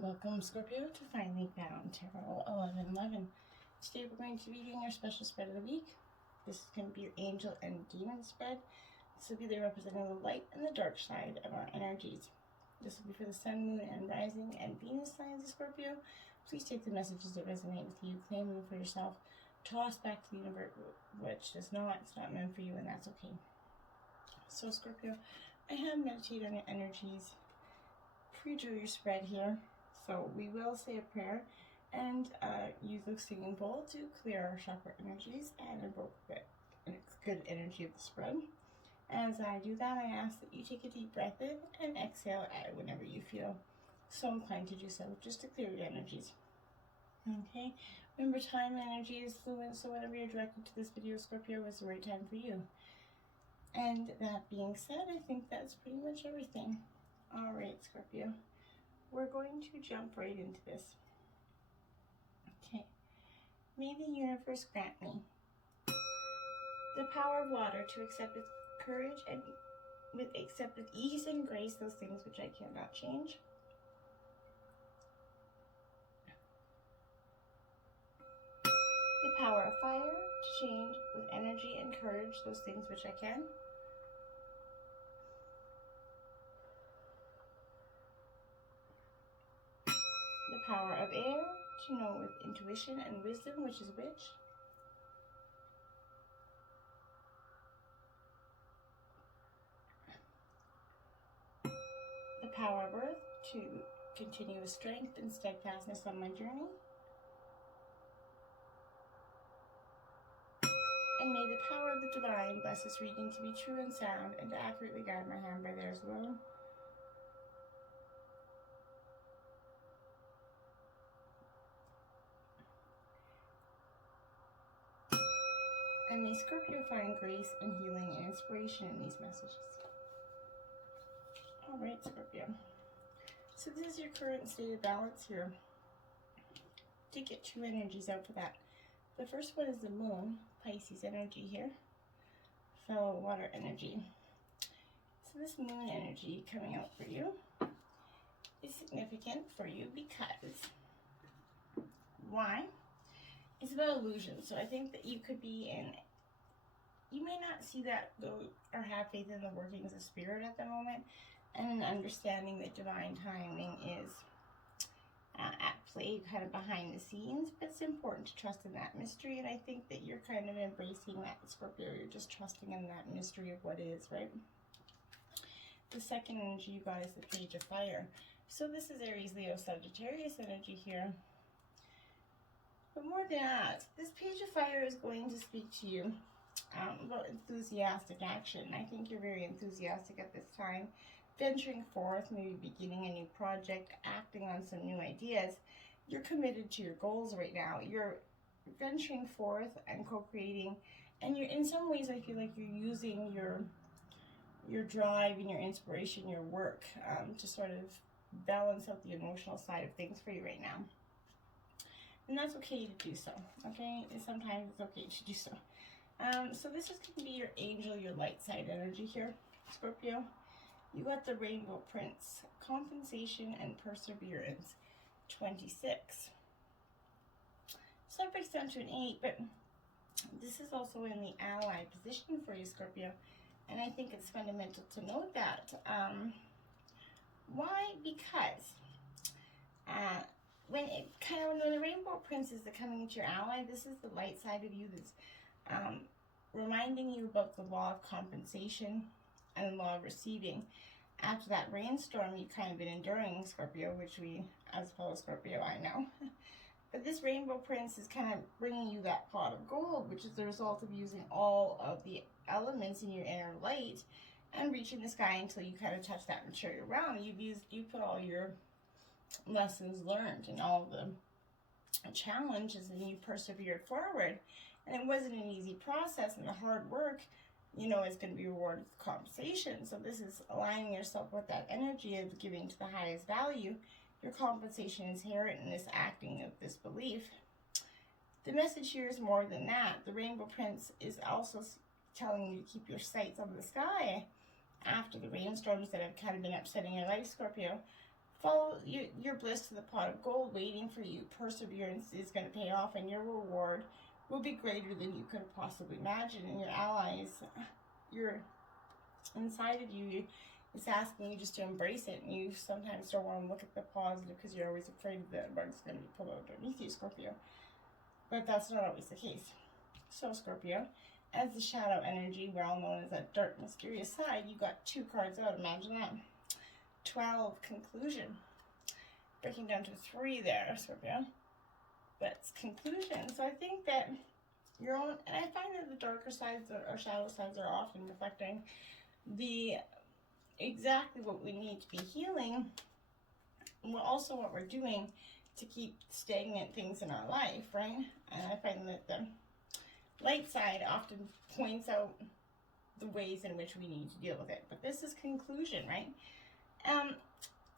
Welcome, Scorpio, to Finally Found Tarot 1111. Today we're going to be doing our special spread of the week. This is going to be your angel and demon spread. This will be the representing the light and the dark side of our energies. This will be for the sun, moon, and rising and Venus signs of Scorpio. Please take the messages that resonate with you, claim them for yourself, toss back to the universe which does not. It's not meant for you, and that's okay. So, Scorpio, I have meditated on your energies, pre-drew your spread here. So we will say a prayer and use the singing bowl to clear our chakra energies and invoke the good energy of the spread. As I do that, I ask that you take a deep breath in and exhale out whenever you feel so inclined to do so, just to clear your energies. Okay, remember, time and energy is fluid, so whenever you're directed to this video, Scorpio, is the right time for you. And that being said, I think that's pretty much everything. All right, Scorpio, we're going to jump right into this. Okay, may the universe grant me the power of water to accept with courage and accept with ease and grace those things which I cannot change. The power of fire to change with energy and courage those things which I can. The power of air to know with intuition and wisdom which is which. The power of earth to continue with strength and steadfastness on my journey. And may the power of the divine bless this reading to be true and sound and to accurately guide my hand by theirs alone. And may Scorpio find grace and healing and inspiration in these messages. All right, Scorpio. So this is your current state of balance here. To get two energies out for that. The first one is the moon, Pisces energy here, fellow water energy. So this moon energy coming out for you is significant for you because, why? It's about illusion. So I think that you could be in, you may not see that or have faith in the workings of spirit at the moment, and an understanding that divine timing is at play kind of behind the scenes, but it's important to trust in that mystery, and I think that you're kind of embracing that, Scorpio. You're just trusting in that mystery of what is, right? The second energy you got is the Page of Fire. So this is Aries, Leo, Sagittarius energy here. But more than that, this Page of Fire is going to speak to you about enthusiastic action. I think you're very enthusiastic at this time, venturing forth, maybe beginning a new project, acting on some new ideas. You're committed to your goals right now. You're venturing forth and co-creating, and you're, in some ways, I feel like you're using your drive and your inspiration, your work, to sort of balance out the emotional side of things for you right now. And that's okay to do so, okay? And sometimes it's okay to do so. So this is going to be your angel, your light side energy here, Scorpio. You got the Rainbow Prince, compensation and perseverance, 26. So that breaks down to an 8, but this is also in the ally position for you, Scorpio. And I think it's fundamental to note that. Why? Because when the Rainbow Prince is coming into your ally, this is the light side of you that's reminding you about the law of compensation and the law of receiving. After that rainstorm you've kind of been enduring, Scorpio, which we, as fellow Scorpio, I know. But this Rainbow Prince is kind of bringing you that pot of gold, which is the result of using all of the elements in your inner light and reaching the sky until you kind of touch that material realm. You put all your lessons learned and all the challenges, and you persevered forward. And it wasn't an easy process, and the hard work, you know, is going to be rewarded with compensation. So this is aligning yourself with that energy of giving to the highest value. Your compensation is inherent in this acting of this belief. The message here is more than that. The Rainbow Prince is also telling you to keep your sights on the sky after the rainstorms that have kind of been upsetting your life, Scorpio. Follow your bliss to the pot of gold waiting for you. Perseverance is going to pay off, and your reward will be greater than you could have possibly imagined. And your allies, your inside of you, is asking you just to embrace it. And you sometimes don't want to look at the positive because you're always afraid that the rug's going to be pulled out underneath you, Scorpio. But that's not always the case. So, Scorpio, as the shadow energy, we're all known as that dark, mysterious side, you got 2 cards out. Imagine that. 12, conclusion. Breaking down to 3 there, Scorpio. That's conclusion. So I think that your own, and I find that the darker sides or shadow sides are often reflecting the exactly what we need to be healing, and also what we're doing to keep stagnant things in our life, right? And I find that the light side often points out the ways in which we need to deal with it. But this is conclusion, right?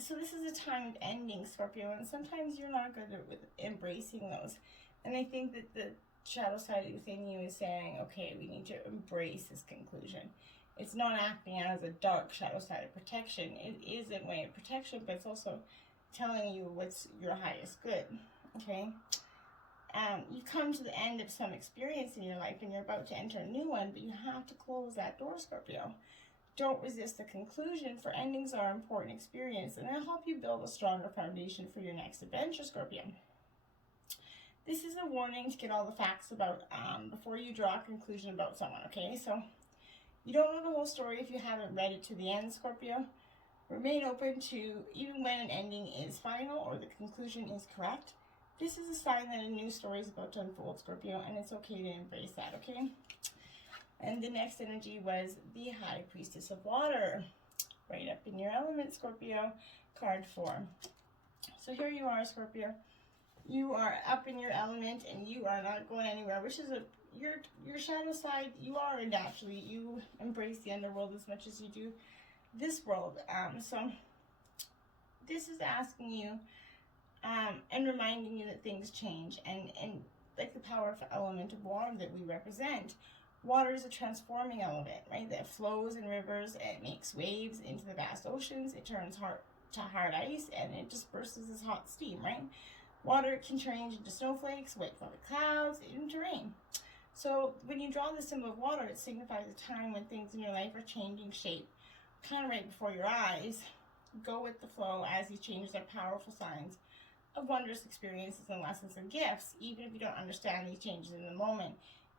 So this is a time of ending, Scorpio, and sometimes you're not good with embracing those. And I think that the shadow side within you is saying, okay, we need to embrace this conclusion. It's not acting as a dark shadow side of protection. It is a way of protection, but it's also telling you what's your highest good, okay? You come to the end of some experience in your life and you're about to enter a new one, but you have to close that door, Scorpio. Don't resist the conclusion, for endings are an important experience, and they'll help you build a stronger foundation for your next adventure, Scorpio. This is a warning to get all the facts about before you draw a conclusion about someone, okay? So you don't know the whole story if you haven't read it to the end, Scorpio. Remain open to, even when an ending is final or the conclusion is correct, this is a sign that a new story is about to unfold, Scorpio, and it's okay to embrace that, okay? And the next energy was the High Priestess of Water. Right up in your element, Scorpio, card 4. So here you are, Scorpio. You are up in your element and you are not going anywhere, which is your shadow side. You are naturally, you embrace the underworld as much as you do this world. So this is asking you and reminding you that things change, and like the powerful element of water that we represent. Water is a transforming element, right? That flows in rivers, it makes waves into the vast oceans, it turns to hard ice, and it disperses as hot steam, right? Water can change into snowflakes, white fluffy clouds, into rain. So when you draw the symbol of water, it signifies a time when things in your life are changing shape, kind of right before your eyes. Go with the flow as these changes are powerful signs of wondrous experiences and lessons and gifts. Even if you don't understand these changes in the moment,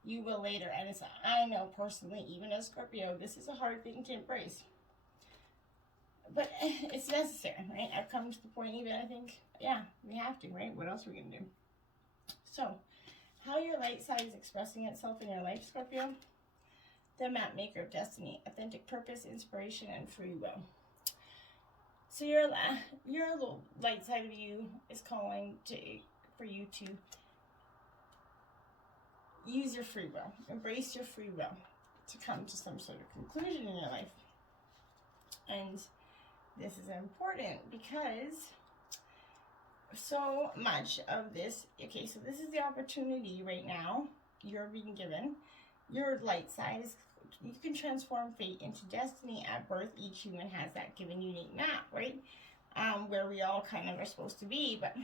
you will later. And it's, I know personally, even as Scorpio, this is a hard thing to embrace. But it's necessary, right? I've come to the point even, I think, yeah, we have to, right? What else are we going to do? So, how your light side is expressing itself in your life, Scorpio? The mapmaker of destiny, authentic purpose, inspiration, and free will. So your little light side of you is calling for you to use your free will, embrace your free will to come to some sort of conclusion in your life. And this is important because so much of this, okay, so this is the opportunity right now you're being given. Your light side is, you can transform fate into destiny at birth. Each human has that given unique map, right? Where we all kind of are supposed to be. But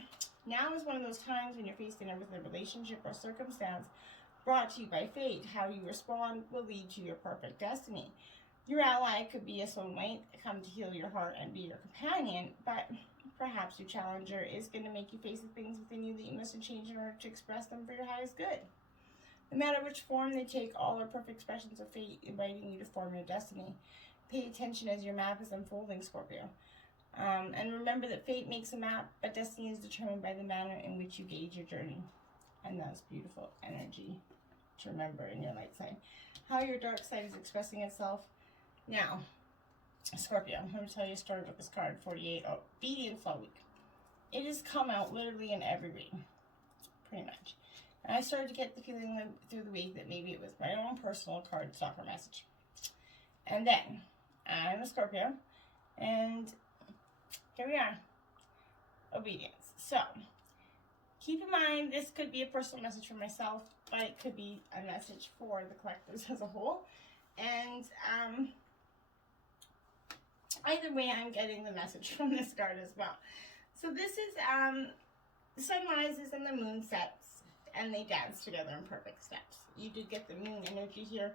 now is one of those times when you're faced with a relationship or circumstance brought to you by fate. How you respond will lead to your perfect destiny. Your ally could be a soulmate, come to heal your heart and be your companion, but perhaps your challenger is going to make you face the things within you that you must change in order to express them for your highest good. No matter which form they take, all are perfect expressions of fate inviting you to form your destiny. Pay attention as your map is unfolding, Scorpio. And remember that fate makes a map, but destiny is determined by the manner in which you gauge your journey. And that's beautiful energy to remember in your light side. How your dark side is expressing itself. Now, Scorpio, I'm going to tell you a story about this card, 48, Obedient Flow Week. It has come out literally in every reading, pretty much. And I started to get the feeling through the week that maybe it was my own personal card stalker message. And then, I'm a Scorpio, and here we are, obedience. So, keep in mind, this could be a personal message for myself, but it could be a message for the collectors as a whole. And Either way, I'm getting the message from this card as well. So this is the sun rises and the moon sets, and they dance together in perfect steps. You did get the moon energy here,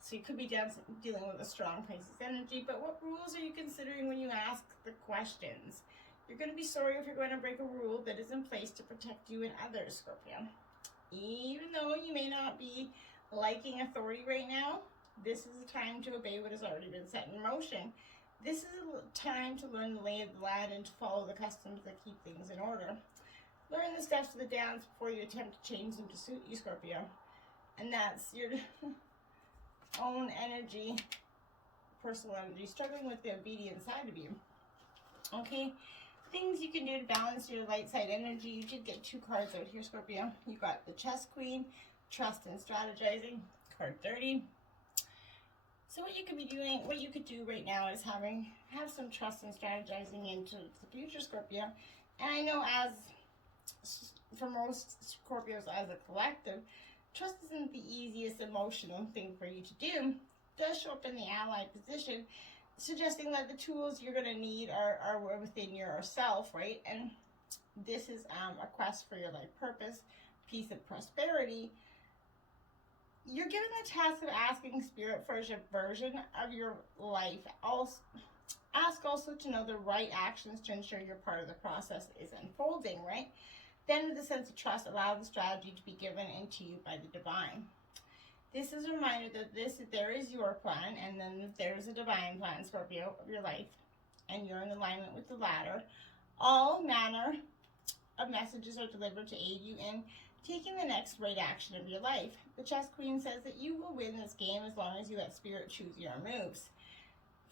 so you could be dealing with a strong Pisces energy. But what rules are you considering when you ask the questions? You're going to be sorry if you're going to break a rule that is in place to protect you and others, Scorpio. Even though you may not be liking authority right now, this is a time to obey what has already been set in motion. This is a time to learn the lay of the land and to follow the customs that keep things in order. Learn the steps of the dance before you attempt to change them to suit you, Scorpio. And that's your own energy, personal energy, struggling with the obedient side of you. Okay, things you can do to balance your light side energy. You did get 2 cards out here, Scorpio. You got the Chess Queen, Trust and Strategizing, card 30. So what you could be doing, what you could do right now is have some trust and strategizing into the future, Scorpio. And I know for most Scorpios as a collective, trust isn't the easiest emotional thing for you to do. It does show up in the allied position, suggesting that the tools you're going to need are within yourself, right? And this is a quest for your life purpose, peace, and prosperity. You're given the task of asking Spirit for a version of your life. Ask also to know the right actions to ensure your part of the process is unfolding, right? Then with a sense of trust, allow the strategy to be given into you by the divine. This is a reminder that there is your plan, and then there's a divine plan, Scorpio, of your life, and you're in alignment with the latter. All manner of messages are delivered to aid you in taking the next right action of your life. The Chess Queen says that you will win this game as long as you let Spirit choose your moves.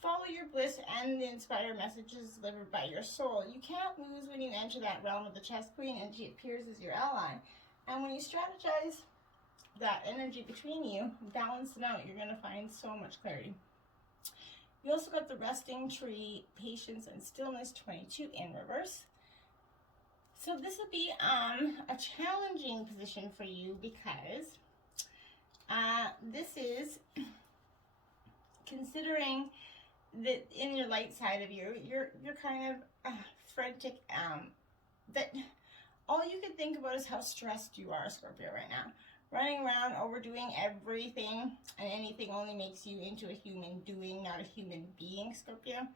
Follow your bliss and the inspired messages delivered by your soul. You can't lose when you enter that realm of the Chess Queen, and she appears as your ally. And when you strategize that energy between you, balance them out, you're going to find so much clarity. You also got the Resting Tree, Patience and Stillness, 22 in reverse. So this will be a challenging position for you because this is considering that in your light side of you, you're kind of frantic. That all you can think about is how stressed you are, Scorpio, right now. Running around, overdoing everything and anything only makes you into a human doing, not a human being, Scorpio.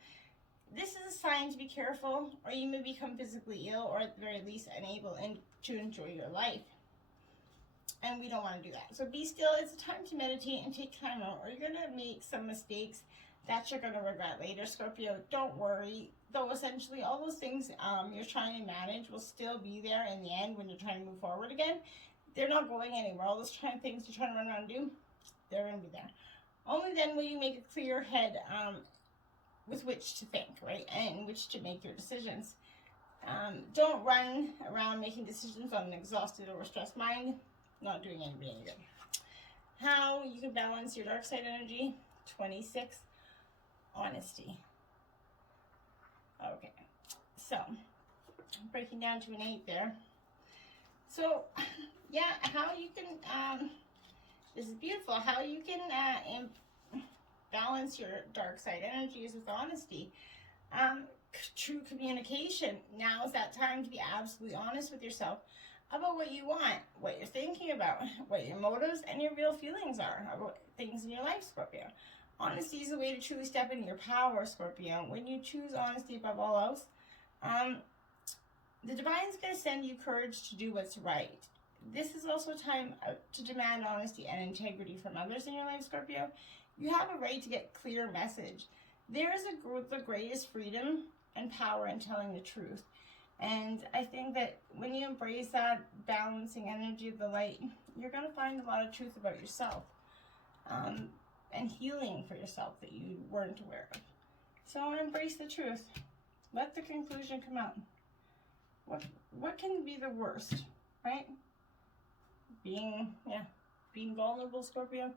This is a sign to be careful, or you may become physically ill, or at the very least unable to enjoy your life. And we don't want to do that. So be still. It's a time to meditate and take time out, or you're going to make some mistakes that you're going to regret later, Scorpio. Don't worry. Though essentially all those things you're trying to manage will still be there in the end when you're trying to move forward again. They're not going anywhere. All those things you're trying to run around and do, they're going to be there. Only then will you make a clear head with which to think, right? And which to make your decisions. Don't run around making decisions on an exhausted or stressed mind. Not doing anybody any good. How you can balance your dark side energy. 26, honesty. Okay, so breaking down to an 8 there. So, yeah, how you can, this is beautiful, how you can balance your dark side energies with honesty. True communication. Now is that time to be absolutely honest with yourself about what you want, what you're thinking about, what your motives and your real feelings are about things in your life, Scorpio. Honesty is a way to truly step into your power, Scorpio. When you choose honesty above all else, the divine's going to send you courage to do what's right. This is also a time to demand honesty and integrity from others in your life, Scorpio. You have a right to get clear message. There is the greatest freedom and power in telling the truth. And I think that when you embrace that balancing energy of the light, you're going to find a lot of truth about yourself. And healing for yourself that you weren't aware of. So embrace the truth. Let the conclusion come out. What can be the worst, right? Being vulnerable, Scorpio.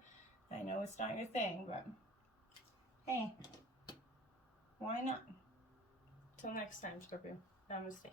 I know it's not your thing, but hey, why not? Till next time, Scorpio. Namaste.